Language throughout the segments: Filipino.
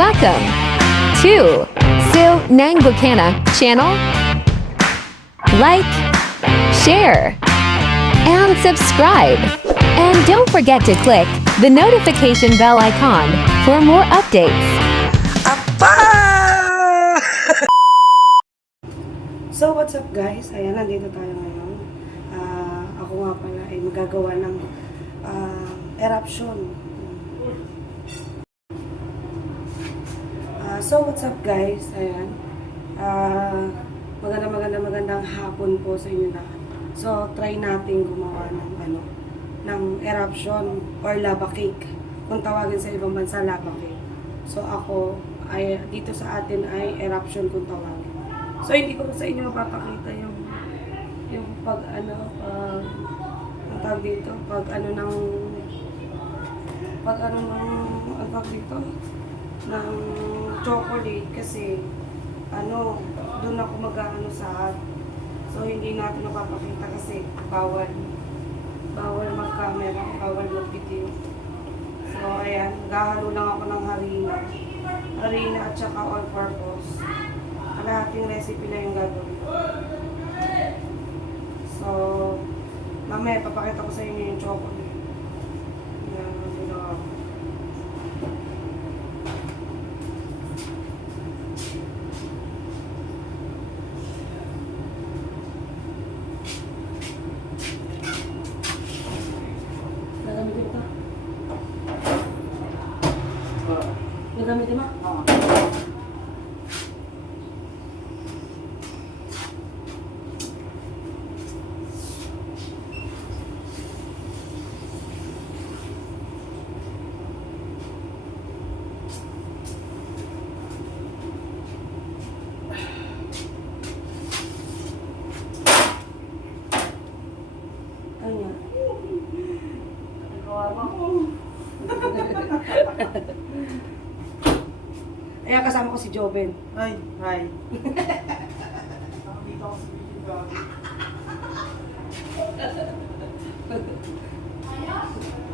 Welcome to Sil Nang Bukana channel. Like, share, and subscribe. And don't forget to click the notification bell icon for more updates. Apa! So, what's up guys? Ayan, nandito tayo ngayon. Ako nga pala ay magagawa ng eruption. So, what's up guys? Ayan. Magandang hapon po sa inyo lahat. So, try natin gumawa ng eruption or lava cake. Kung tawagin sa ibang bansa, lava cake. So, ako, dito sa atin ay eruption kung tawagin. So, hindi ko sa inyo mapapakita yung pag ang tawag dito, ang tawag dito, ng chocolate kasi doon ako mag-ano sa so hindi natin mapapakita kasi bawal mag-camera, bawal mag-video. So, ayan, gahalo lang ako ng harina at saka all-purpose. Kalahating recipe na yung gagawin. So, mamaya papakita ko sa inyo yung chocolate. Yan, ginawa ko. Gagamitin ito? Gagamitin mo? Oo. Ayan, kasama ko si Joven. Hi. Dito ako sa video.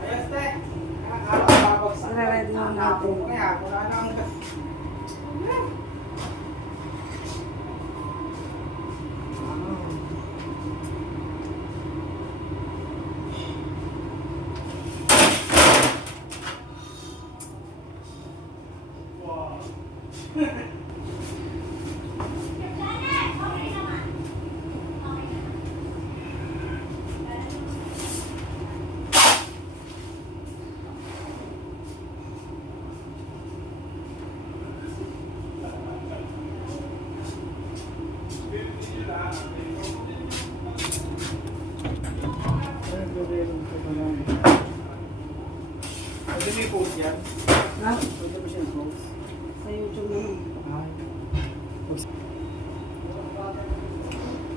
Ayos, te. Ready na natin. Kaya, wala nang... Pwede may post yan? Ha? Pwede mo siyang post? Sa YouTube naman. Ay.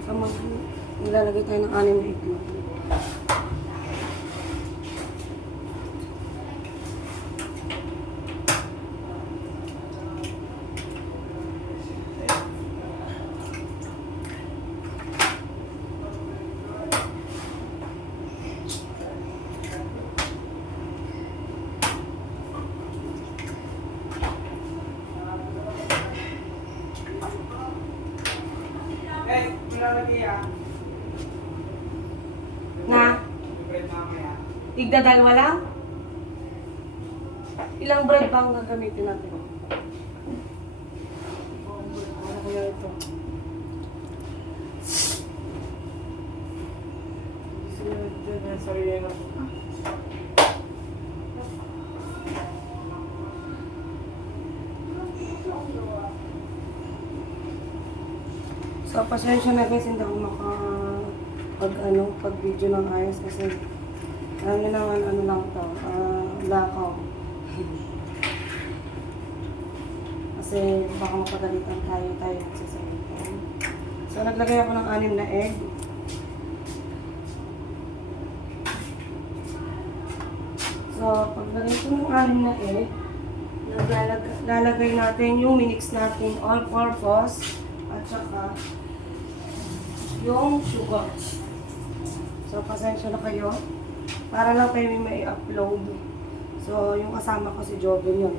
So, nilalagay tayo ng 6 na itlog. Guys, malalagay ah. Na? Bread mamaya. Tigda dalawa lang? Ilang bread ba ang gagamitin natin? Ano kaya ito? Sorry, So, pasensya na guys, hindi ako pag-video ng ayos kasi naman lang to, lakaw. Kasi baka mapagalitan tayo magsasabihin. So, naglagay ako ng 6 na egg. So, paglagay ko ng 6 na egg, lalagay natin yung minix natin all-purpose at saka yung sugar. So, pasensya na kayo. Para lang kayo may upload. So, yung kasama ko si Joven yun.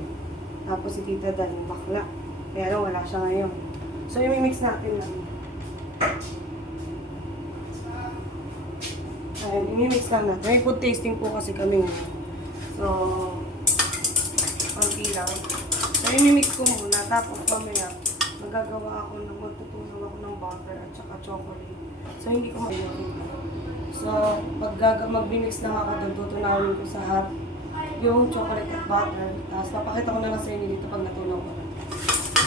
Tapos si Tita Dan yung bakla. Kaya lang wala siya ngayon. So, i-mix natin lang. Ayan, i-mix lang natin. May food tasting po kasi kami ngayon. So, konti lang. So, i-mix ko muna. Tapos, mamaya, magtutunaw ako ng butter at saka chocolate. So, hindi ko mag-mix. So, mag-mix lang ako doon, tutunawin ko sa hot yung chocolate at butter. Tapos, papakita ko na lang sa inyo dito pag natunaw ko na.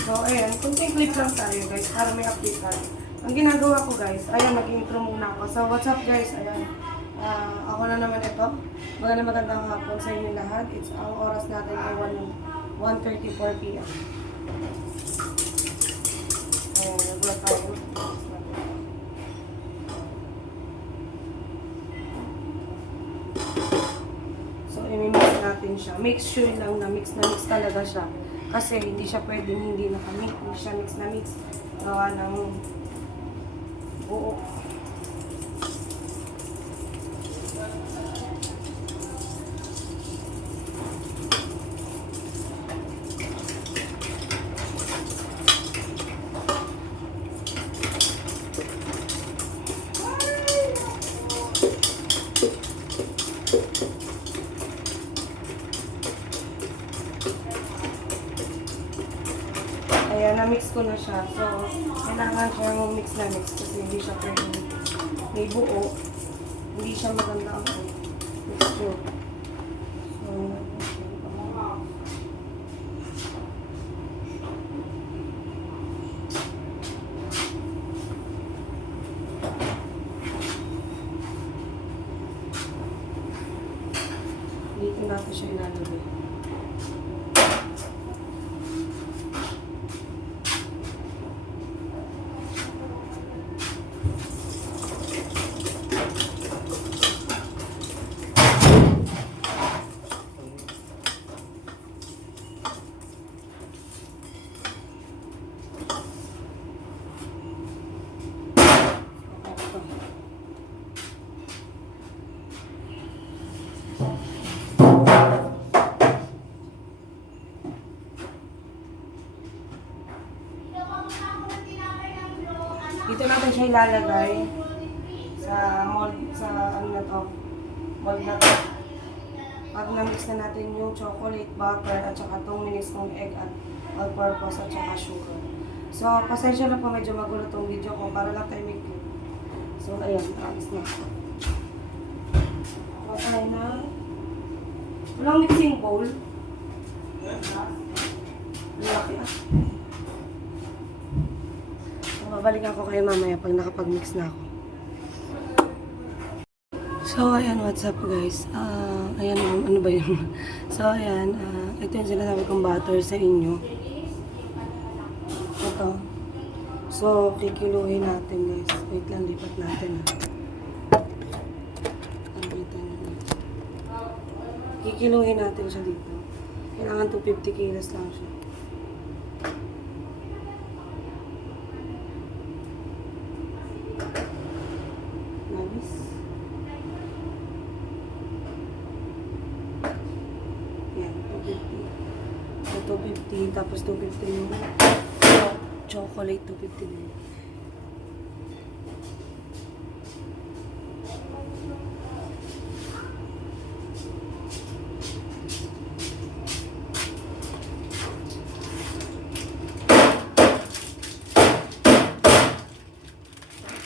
So, ayan, kunting clip lang tayo guys, para may update tayo. Ang ginagawa ko guys, ayan, mag-intro muna ako. So, what's up guys? Ayan, ako na naman ito. Magandang hapon sa inyo lahat. Ang oras natin ay 1:34 p.m. Ayan, nagulat tayo. So, i-mix natin siya. Make sure lang na mix talaga siya. Kasi hindi siya pwedeng hindi nakamix. Hindi siya mix na mix. Gawa ng buo. Ayan, na-mix ko na siya. So, kailangan siya yung mix na mix kasi hindi siya pwedeng may buo. Hindi siya maganda ang mixture. So, dito natin siya ilalagay. Dito natin siya ilalagay sa mold, sa ano na to, mold na to. Pag na-mix na natin yung chocolate, butter, at saka itong minismong egg at all-purpose at saka sugar. So, pasensya na po, medyo magulo tong video ko para lang tayo may clip. So, ayan, alis na. Patay na. Walang mixing bowl. Laki ah. Babalikan ko kayo mamaya pag nakapag-mix na ako. So, ayan, what's up guys? Ayan, ano ba yun? So, ayan, ito yung sinasabi kong butter sa inyo. Ito. So, kikiluhin natin guys. Wait lang, lipat natin Kikiluhin natin siya dito. Kailangan 250 kilos lang siya. Yan, 250. So, 250, tapos 250 yung chocolate, 250 din.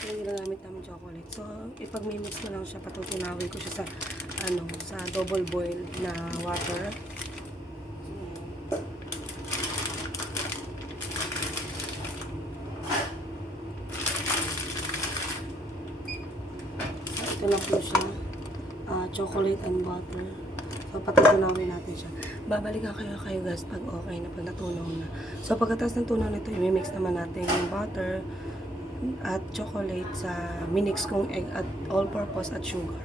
Yung ginagamit namin chocolate. So, ipag-mimix ko lang siya, patutunawin ko siya sa sa double boil na water. So, ito lang po siya. Chocolate and butter. So, patutunawin natin siya. Babalikan kayo guys pag okay na, pag natunaw na. So, pagkatapos ng tunaw nito, i-mix naman natin yung butter at chocolate sa minix kong egg at all-purpose at sugar.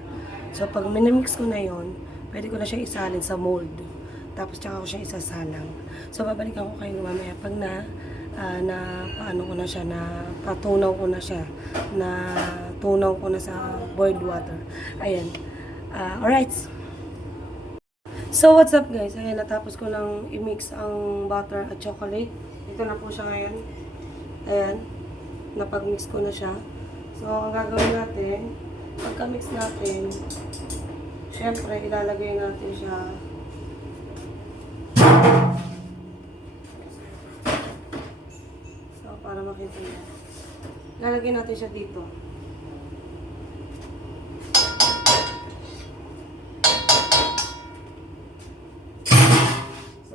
So, pag minimix ko na yon, pwede ko na siya isalin sa mold. Tapos, tsaka ko siya isasalang. So, babalikan ko kayo mamaya pag paano ko na siya, na patunaw ko na siya, na tunaw ko na sa boiled water. Ayan. Alright. So, what's up guys? Ayan, natapos ko lang i-mix ang butter at chocolate. Ito na po siya ngayon. Ayan, napag-mix ko na siya. So, ang gagawin natin, pagka-mix natin, syempre, ilalagay natin siya. So, para makita niyo. Ilalagay natin siya dito.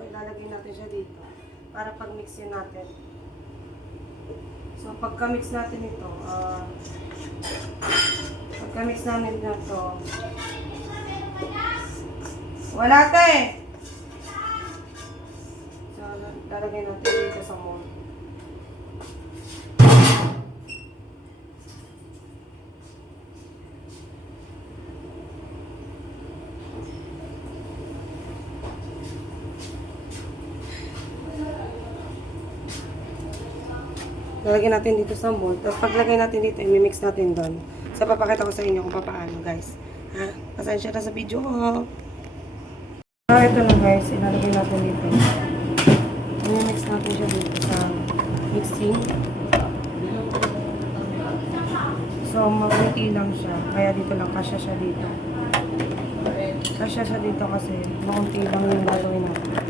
Ilalagay natin siya dito para pag-mixin natin. So, pagka-mix natin ito, pagka-mix namin ito, wala te! So, lalagay natin dito sa mold. Lalagyan natin dito sa mold. Tapos paglagay natin dito, i-mix natin doon. So, papakita ko sa inyo kung paano, guys. Ha? Pasensya na sa video ko. So, ito na guys. Ilalagay natin dito. I-mix natin siya dito sa mixing. So, maunti lang siya. Kaya dito lang, kasya siya dito. Kasya siya dito kasi maunti lang yung gagawin natin.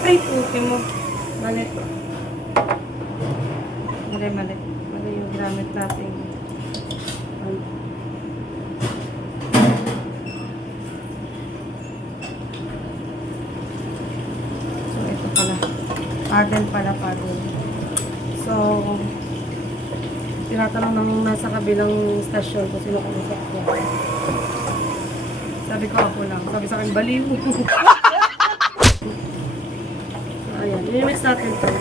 Ay, puti mo. Mali. Mali. Mali yung gamit natin. So, ito pala. Paddle. So, tinatanong ng nasa kabilang stasyon kung sino kausap ko. Sabi ko ako lang. Sabi sa akin, baliw. Ayan, i-mix natin ito.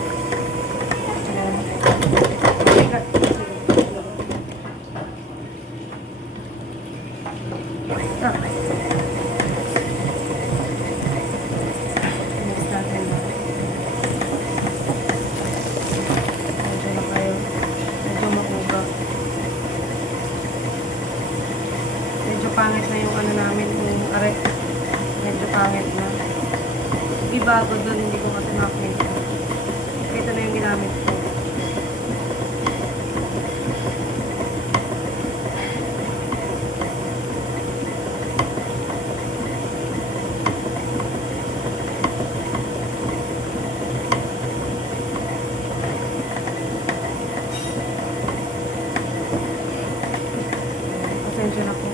Mix natin na. Medyo na kayo. Medyo makuga. Medyo pangit na yung ano namin, yung arek. Medyo pangit na. Di bago doon, hindi ko kasi makita. Ito na yung ginamit ko. Pasensya na po.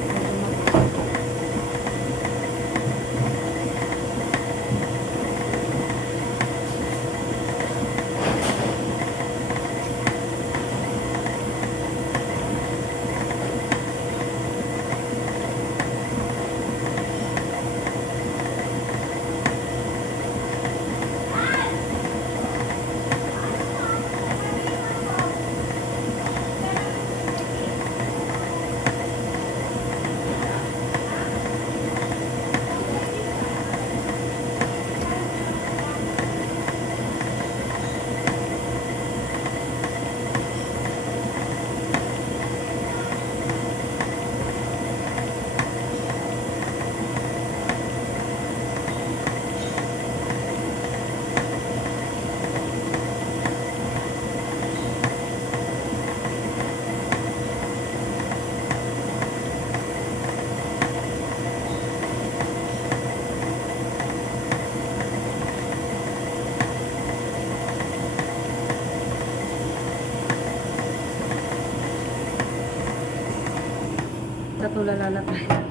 Natulala na tayo.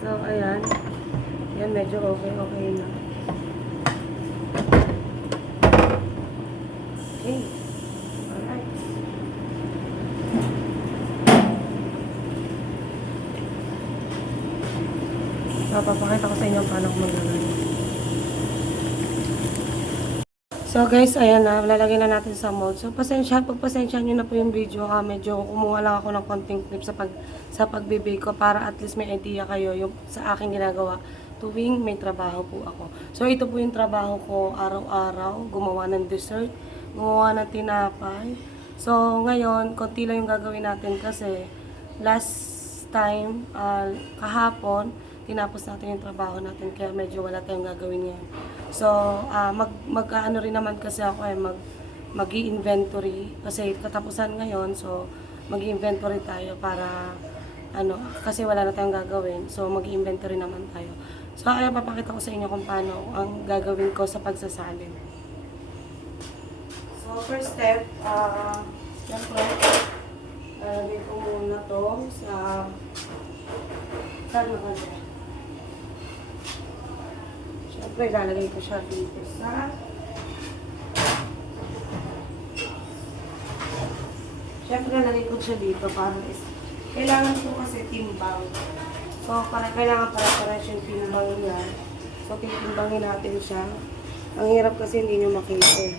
So, ayan. Yan, medyo okay na. Okay. Alright. So, papakita ko sa inyo paano ko maglalagay. So guys, ayan na, lalagay na natin sa mold. So pagpasensya nyo na po yung video ha. Medyo kumuha lang ako ng konting clip sa pagbibig ko para at least may idea kayo yung sa aking ginagawa tuwing may trabaho po ako. So ito po yung trabaho ko araw-araw, gumawa ng dessert, gumawa ng tinapay. So ngayon, konti lang yung gagawin natin kasi last time, kahapon, tinapos natin yung trabaho natin kaya medyo wala tayong gagawin ngayon. So, ano rin naman kasi ako mag-i-inventory kasi katapusan ngayon. So, mag-i-inventory tayo para kasi wala na tayong gagawin. So, mag-i-inventory naman tayo. So, ayun, papakita ko sa inyo kung paano ang gagawin ko sa pagsasalin. So, first step, siyempre, lalagay ko muna to sa Siyempre, lalagay ko siya dito sa lalagay ko siya dito para kailangan ko kasi timbang. So, kailangan para yung timbang niya. So, titimbangin natin siya. Ang hirap kasi hindi nyo makita.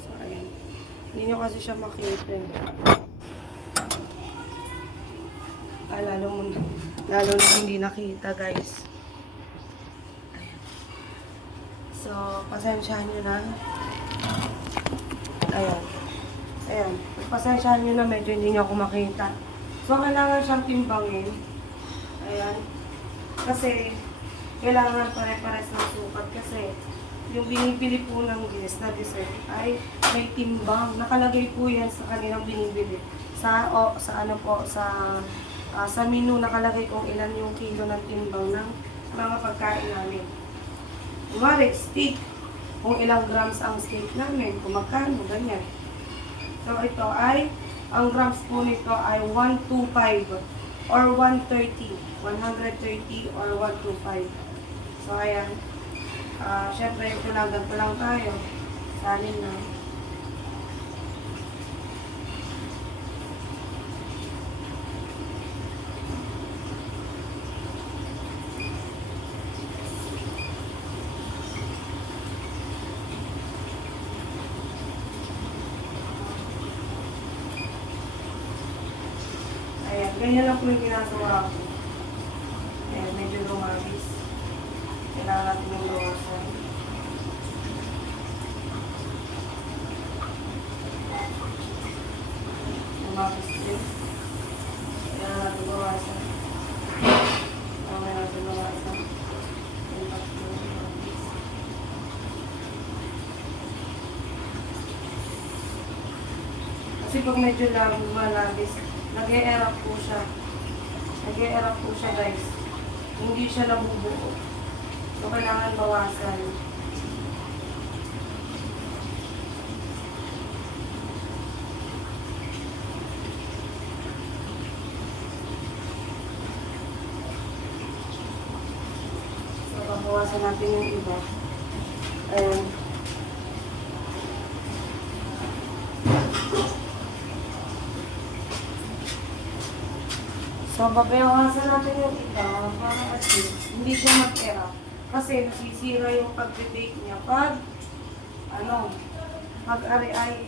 So, ayan. Hindi nyo kasi siya makita. Lalo na hindi nakita, guys. So, pasensyahan nyo na. Ayan. Pasensyahan nyo na medyo hindi nyo ako makita. So, kailangan siyang timbangin. Ayan. Kasi, kailangan pare-pares ng sukat. Kasi, yung binibili po ng guest na dessert ay may timbang. Nakalagay po yan sa kanilang binibili. Sa menu nakalagay kung ilan yung kilo ng timbang ng mga pagkain namin. Kumari, steak. Kung ilang grams ang steak namin, kung magkano, ganyan. So, ito ay, ang grams po nito ay 125 or 130. 130 or 125. So, ayan. Siyempre, ito lang, ganito lang tayo. Salin na. Ayan, ganyan lang po yung ginagawa ko. Ayan, medyo lumabis. Kailangan natin yung bawasan. Lumabis din. Kailangan natin bawasan. Kailangan natin bawasan. Kasi pag medyo malabis, nag-e-erap po siya. Nag-e-erap po siya, guys. Hindi siya nabubuo. So, kailangan bawasan. So, babawasan natin yung iba. Ayan. So, babayawasan natin yung iba para at least hindi siya mag-erap. Kasi nasisira yung pag-bake niya pag ari ay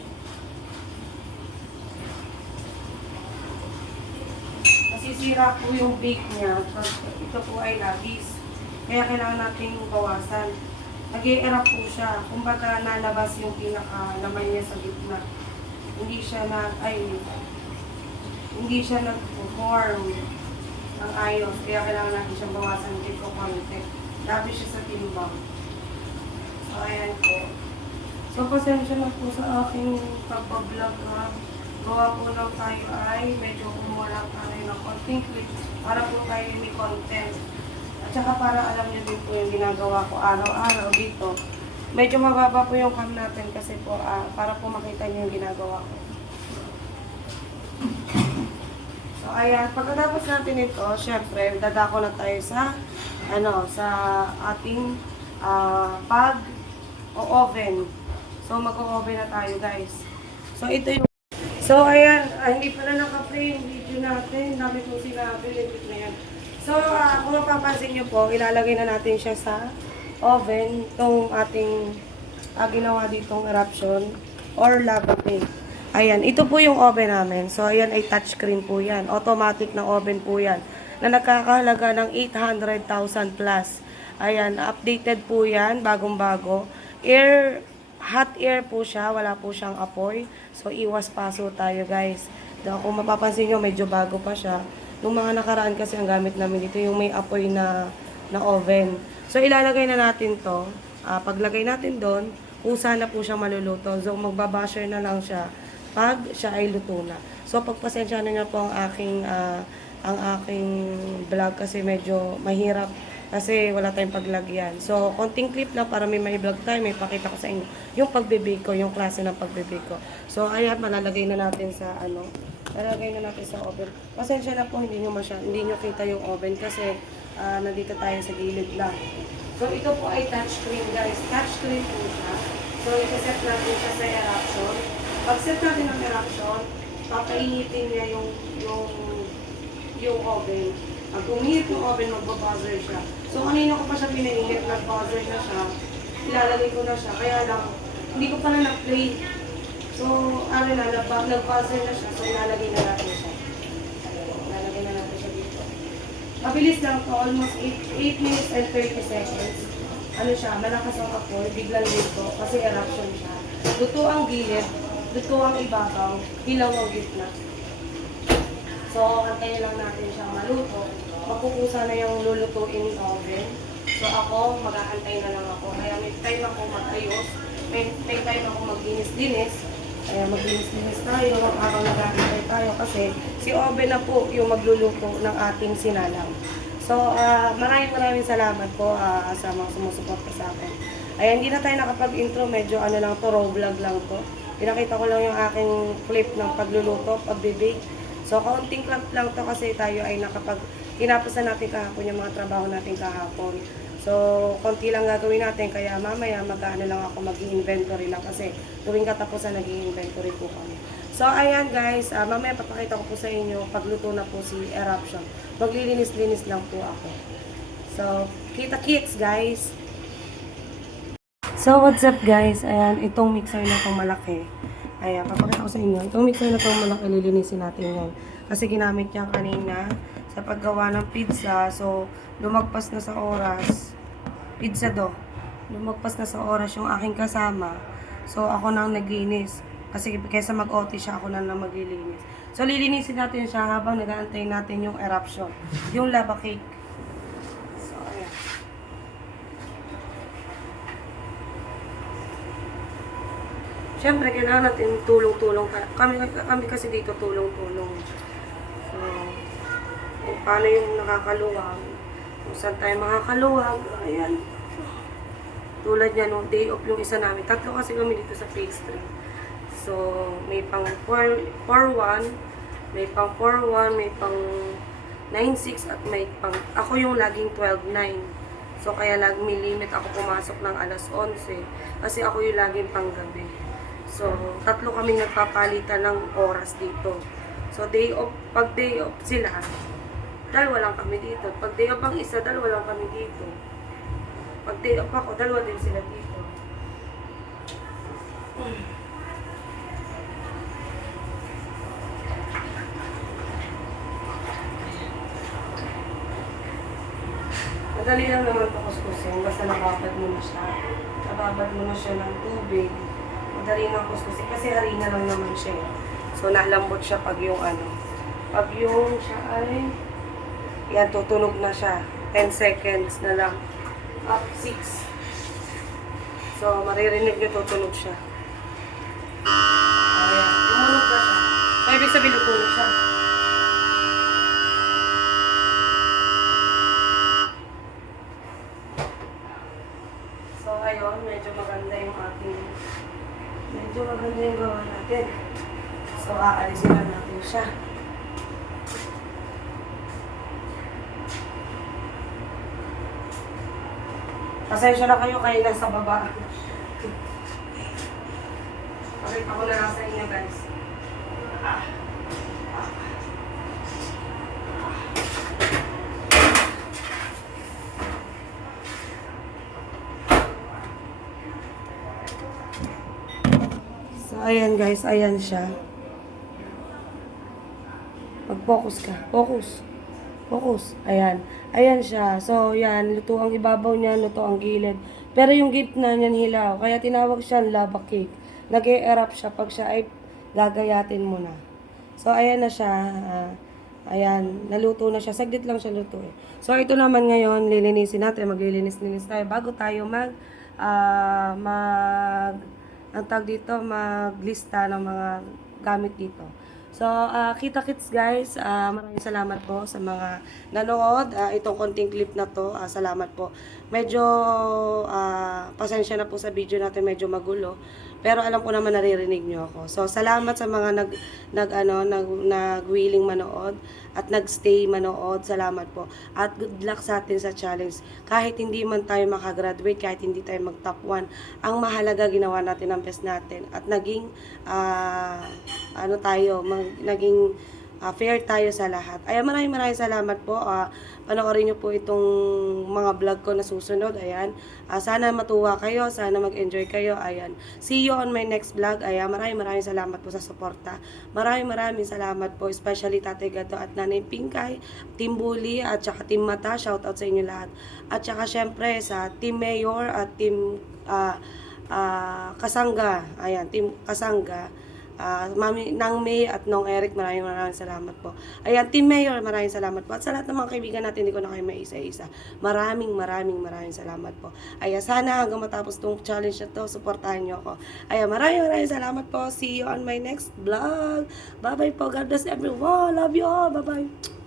nasisira po yung bake niya pag ito po ay labis. Kaya kailangan natin bawasan. Nag-i-erap po siya. Kumbaga nalabas yung pinaka-laman niya sa gitna. Hindi siya nag-form ng ayos. Kaya kailangan natin siyang bawasan dito konti. Labi siya sa timbang. So, ayan po. So, pasensya na po sa aking pagbablog ha. Gawa po lang tayo ay medyo kumuha lang tayo ng konting clip para po tayo may content. At saka para alam niyo din po yung ginagawa ko araw-araw dito. Medyo mababa po yung cam natin kasi po para po makita niyo yung ginagawa ko. So, ayan. Pagkatapos natin ito, syempre, dadako na tayo sa ating oven. So, mag-oven na tayo, guys. So, ito yung... So, ayan. Hindi pa na naka-play yung video natin. Dami kong sinabi. Limit na yan. So, kung mapapansin nyo po, ilalagay na natin siya sa oven, itong ating ginawa ditong eruption or lava cake. Ayan, ito po yung oven namin. So, ayan ay touchscreen po yan. Automatic na oven po yan. Na nagkakahalaga ng 800,000 plus. Ayan, updated po yan, bagong-bago. Hot air po siya, wala po siyang apoy. So, iwas paso tayo guys. Kung mapapansin nyo, medyo bago pa siya. Nung mga nakaraan kasi ang gamit namin dito, yung may apoy na oven. So, ilalagay na natin to. Paglagay natin doon, kusa na po siya maluluto. So, magbabasher na lang siya pag siya ay luto na. So, pagpasensya na niyo po ang aking vlog kasi medyo mahirap kasi wala tayong paglagyan. So, konting clip lang para may vlog tayo, may pakita ko sa inyo yung pagbibake ko, yung klase ng pagbibake ko. So, ayan, malalagay na natin sa lalagay na natin sa oven. Pasensya na po, hindi nyo kita yung oven kasi nandito tayo sa gilid lang. So, ito po ay touchscreen guys. Touchscreen po siya. So, isa-set natin siya sa eruption. Pag-set natin ng eruption, papainitin niya yung oven. Pag uminit yung oven, magbabuzzer siya. So, kanina ko pa siya pinainit, nag-buzzer na siya. Ilalagay ko na siya. Kaya lang, hindi ko pa na na-play. So, nag-buzzer na siya. So, ilalagay na natin siya. Ilalagay na natin siya dito. Mabilis lang to, almost 8 minutes and 30 seconds. Ano siya, malakas ang apoy, biglang dito, kasi eruption siya. Luto ang gilid, luto ang ibabaw, hilaw ang gitna. So, antayin lang natin siyang maluto. Magkukusa na yung lulutuin in oven. So, ako, mag-aantay na lang ako. Kaya may time ako mag-ayos, may time ako maglinis-linis. Kaya maglinis-linis tayo habang nag-aantay tayo kasi si oven na po yung magluluto ng ating sinalang. So, maraming salamat po sa mga sumusuporta sa akin. Ayan, hindi na tayo nakapag-intro, medyo lang to, raw vlog lang to. Pinakita ko lang yung aking clip ng pagluluto, pagbibake. So, kaunting clip lang to kasi tayo ay tinapusan natin kahapon yung mga trabaho natin kahapon. So, konti lang gagawin natin, kaya mamaya lang ako mag-inventory lang kasi tuwing katapusan nag-inventory po kami. So, ayan guys, mamaya papakita ko po sa inyo pagluto na po si eruption. Maglilinis-linis lang po ako. So, kita-kits guys! So, what's up guys? Ayan, itong mixer na itong malaki. Ayan, papakita ko sa inyo. Itong mixer na itong malaki, lilinisin natin yan. Kasi ginamit niya kanina sa paggawa ng pizza. So, lumagpas na sa oras. Pizza do. Lumagpas na sa oras yung aking kasama. So, ako nang naglinis. Kasi kaysa mag-OT siya, ako na maglilinis. So, lilinisin natin siya habang nag-aantay natin yung eruption. Yung lava cake. So, ayan. Siyempre, kailangan natin tulong-tulong. Kami kasi dito tulong-tulong. So, kung paano yung nakakaluwag, kung saan tayo makakaluwag, ayan. Tulad niya, nung day off yung isa namin. 3 kasi kami dito sa phase 3. So, may pang 4-1, may pang 4-1, may pang 9-6, at may pang, ako yung laging 12-9. So, kaya may limit ako pumasok ng alas 11. Kasi ako yung laging panggabi. So, 3 kami nagpapalitan ng oras dito. So, day off, pag day off sila, 2 lang kami dito. Pag day off ang isa, 2 lang kami dito. Pag day off ako, 2 din sila dito. Madali lang naman ito kuskusin. Basta nababad mo na siya. Nababad mo na siya ng tubig. Madali lang kuskusin. Kasi harina lang naman siya. So, nalambot siya pag yung pag yung siya ay yan, tutunog na siya. 10 seconds na lang. Up 6. So, maririnig nyo tutunog siya. Ayan, tumunog na siya. So, ibig sabihin luto na siya. So, ayun, medyo maganda yung gawa natin. So, aalisin na natin siya. Pasensya na kayo nasa baba. Pakita ko na lang sa inyo guys. So, ayan guys, ayan siya. Mag-focus ka. Focus. Focus. Ayan. Ayan siya. So, yan. Luto ang ibabaw niya, luto ang gilid. Pero yung gitna niyan hilaw. Kaya tinawag siyang lava cake. Nag-e-erupt siya pag siya ay gagayatin mo na. So, ayan na siya. Ayan. Naluto na siya. Saglit lang siya luto eh. So, ito naman ngayon, lilinisin natin. Maglilinis-linis tayo. Bago tayo ang tag dito, maglista ng mga gamit dito. So, kita-kits guys, maraming salamat po sa mga nanood. Itong konting clip na to, salamat po. Medyo, pasensya na po sa video natin, medyo magulo. Pero alam ko naman naririnig nyo ako. So, salamat sa mga nag-willing manood at nag-stay manood. Salamat po. At good luck sa atin sa challenge. Kahit hindi man tayo makagraduate, kahit hindi tayo mag-top 1, ang mahalaga ginawa natin ang best natin. At naging, naging fair tayo sa lahat. Ayan, maraming salamat po. Panoorin nyo po itong mga vlog ko na susunod. Ayan. Sana matuwa kayo. Sana mag-enjoy kayo. Ayan. See you on my next vlog. Ayan. Maraming salamat po sa suporta. Maraming salamat po. Especially Tatay Gato at Nanay Pinkay, Team Bully, at saka Team Mata. Shout out sa inyo lahat. At saka syempre sa Team Mayor at Team Kasangga. Ayan. Team Kasangga. Mami Nang May at Nong Eric, maraming salamat po. Ayan, Team Mayor, maraming salamat po. At sa lahat ng mga kaibigan natin, hindi ko na kayo maisa-isa. Maraming salamat po. Ayan, sana hanggang matapos tong challenge na to, supportahan nyo ako. Ayan, maraming salamat po. See you on my next vlog. Bye-bye po. God bless everyone. Love you all. Bye-bye.